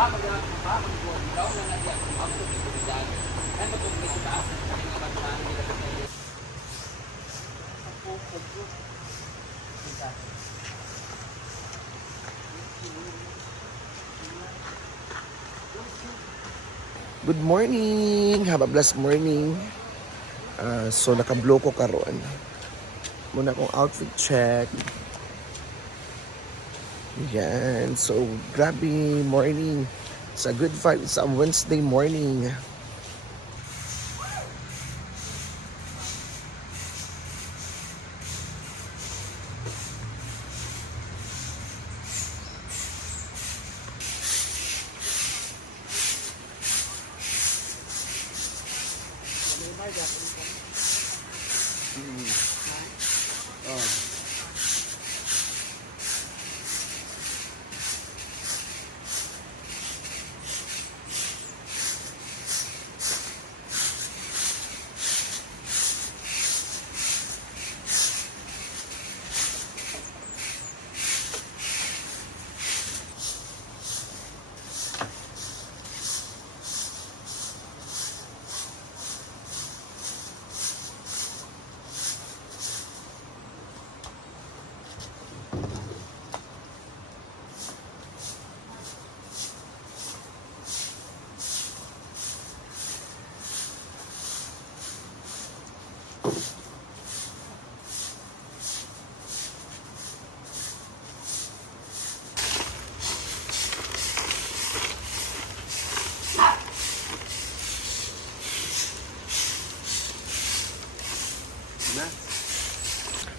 Good morning! Have a blessed morning. So naka-blow ko karon. Muna akong outfit check. Yan. So grabe morning. Sa good vibe sa Wednesday morning.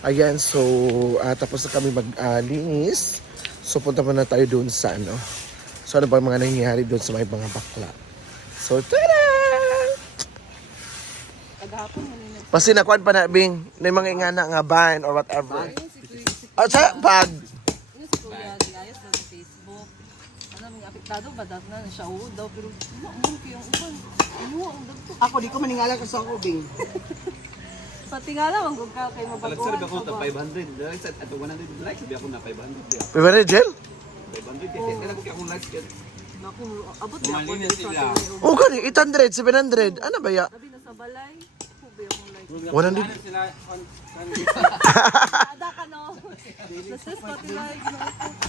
Ayan, so tapos na kami mag-linis. So punta muna tayo doon sa ano. So ano ba mga nangyayari doon sa may mga bakla. So tada! Pasi nakuan pa na Bing, na mga ingana nga ban or whatever. Sa bag. Ako di ko maningala ka sa ako, Bing. Pati nga lang, kung kayo mabaguhan. Sabi ako, 500. At 100 likes, sabi ako na 500. Pwede gel? 500 kasi kailan ko akong likes yan. Naku, abot niya ako. Sila. Oh, gani, 800, 700. Ano ba ya? Sabi na sa balay, hubi akong like. 100. Ada ka no? Nasis ko like.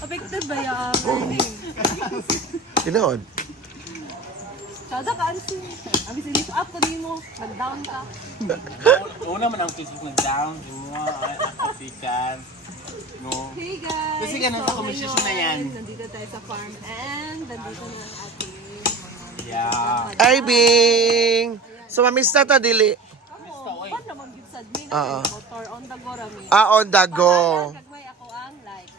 Affected ba yung learning? Tinood. Kada ka ansin. Abi sinis up ko din mo. Nag-down ka. Una man ang Facebook nag-down, mo ako sikan. No. Hey guys! Kasi ganun sa komisyon na yan. Nandito tayo sa farm and nandito na ang ating Yeah. Ay, Bing! So, mamiss na ta, dili. ako. Ba't naman give sa admin motor on the go rami? On the go. Kagmay ako ang like.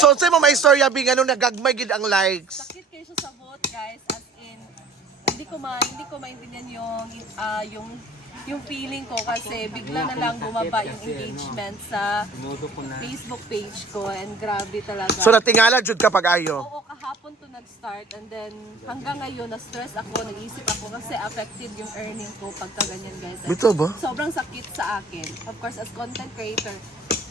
So, say mo may istorya, Bing, ano nagagmay gid ang likes? Sakit kayo siya sa boat guys, as in hindi ko maintindihan yung feeling ko kasi bigla na lang bumaba yung engagement sa Facebook page ko and grabe talaga. So, natingala jud ka pag-ayo. Oo, kahapon to nag-start and then hanggang ngayon na-stress ako, nag-isip ako kasi affected yung earning ko pagka ganyan guys. Bito ba? Sobrang sakit sa akin. Of course, as content creator,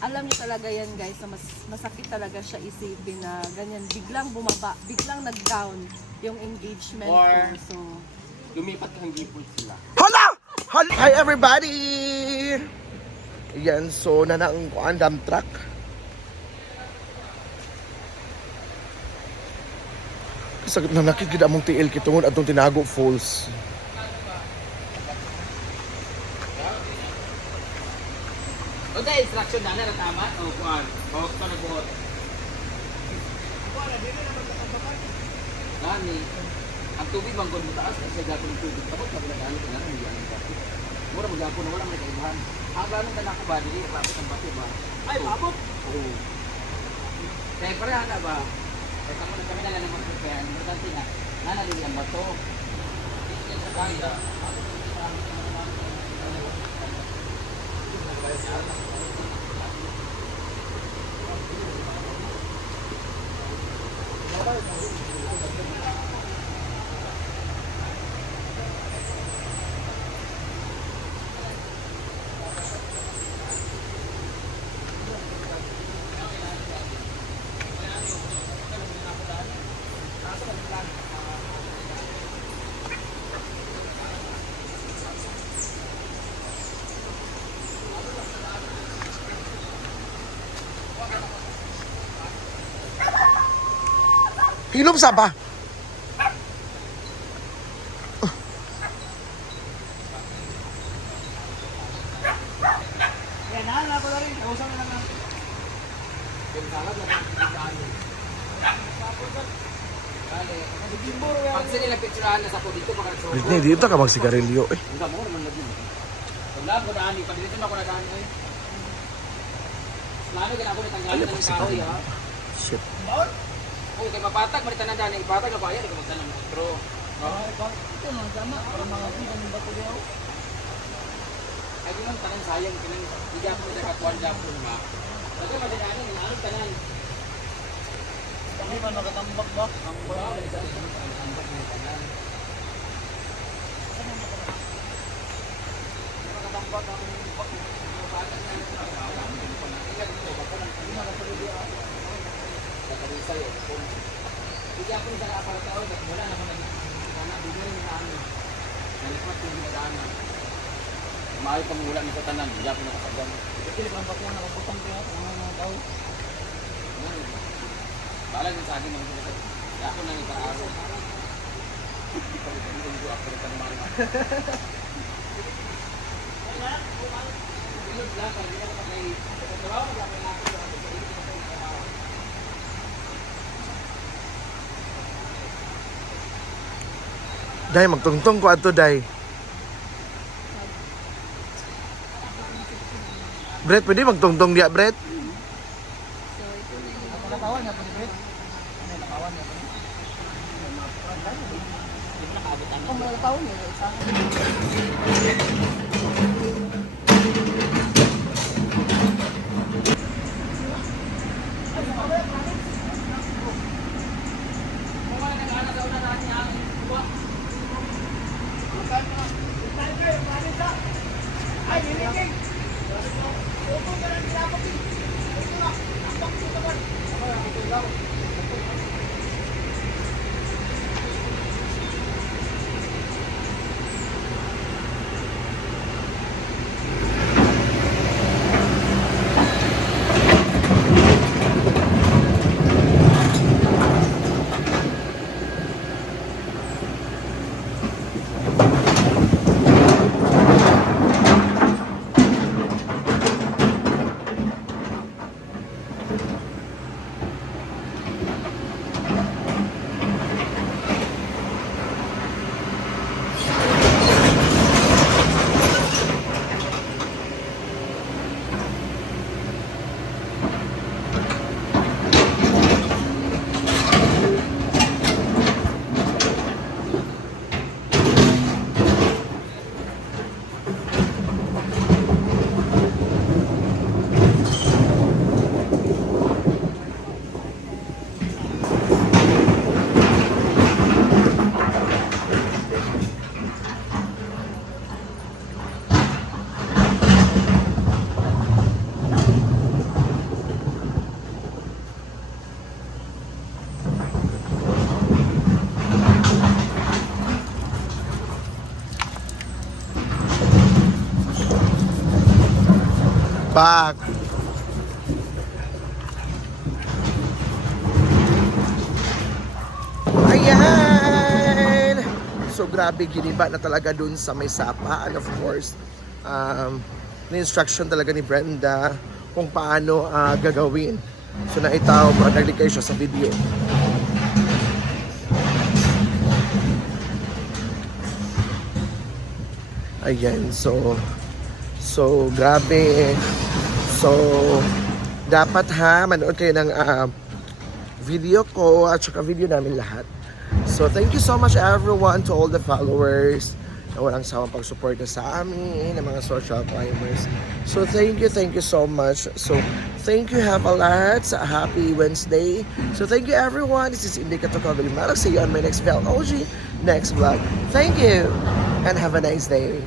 alam niyo talaga yan guys, na masakit talaga siya isipin na ganyan, biglang bumaba, biglang nag-down yung engagement Or- ko. So, Lumipat kang gipon sila. Hala! Hi everybody! Yan, so nanaang kuan dump truck. Sakit na nakikita mong tiil kitungod atong Tinago Falls. O dahil instruction na na tama o kuan. O ito nagbuot. Nani, ang tubig bang mo taas kasi gapon ng tubig. Tapos na pinagano ko na rin yan. Mura magapon, wala may kaibahan. Ang ganun na ba, dili rapit ang bati ba? Ay, mabot! Oo. Kaya pareha na ba? Kaya kami na lang ng mga kaya, importante na, nanalili ang bato. Yan sa kaya. Hilom sa ba? Yan, nahanap ko na rin. Kausap na lang. Pag sila nagpitsurahan na sa po dito, makakasuro. Disney, dito ka magsigarilyo eh. Enggak mo naman lagi. Wala ko daan pag dito na ako nadaan eh. Lalo ginako ni tanggalin ng kahoy ha. Shit. Oh, kay mapatag mo na daan ipatag na bayad ko magtanong mo. Pero Ito mga sama. Para mga pinang yung bato daw. ay di man tanang sayang kinang bigyan mo sa katwan Japon ba. Kasi madadaan ni ano tanan. Kami man nakatambak ba? Ang bahay. Bigyan ko sa kapal tao at wala naman na bigyan ni ano. Nalipat yung dinadaanan. Mahal pang wala ni sa tanan, bigyan ko na kapag Kasi ang bato na nakaputang kaya. Ang mga daw. Bahala din sa akin mga sila. Kaya ako nang ikaaraw. Hindi ako rin tanong mga. Bilog lang, hindi na kapag may trabaho na kapag natin. Day, magtungtong ko ato, Day. Brett, pwede magtungtong diya, Brett? Nakatawan niya po ni Brett. Nakatawan niya po. Kung mga taon niya, isa. Back. Ayan! So grabe, giniba na talaga dun sa may sapa. And of course, na-instruction talaga ni Brenda kung paano gagawin. So naitaw, naglig kayo siya sa video. Ayan, so grabe. So dapat manood kayo ng video ko at saka video namin lahat. So thank you so much everyone, to all the followers na walang sawang pag-suporta sa amin, ng mga social climbers. So thank you so much. So thank you, have a lot. Happy Wednesday. So thank you everyone. This is Indica Tocovil. I'll see you on my next vlog. Next vlog. Thank you and have a nice day.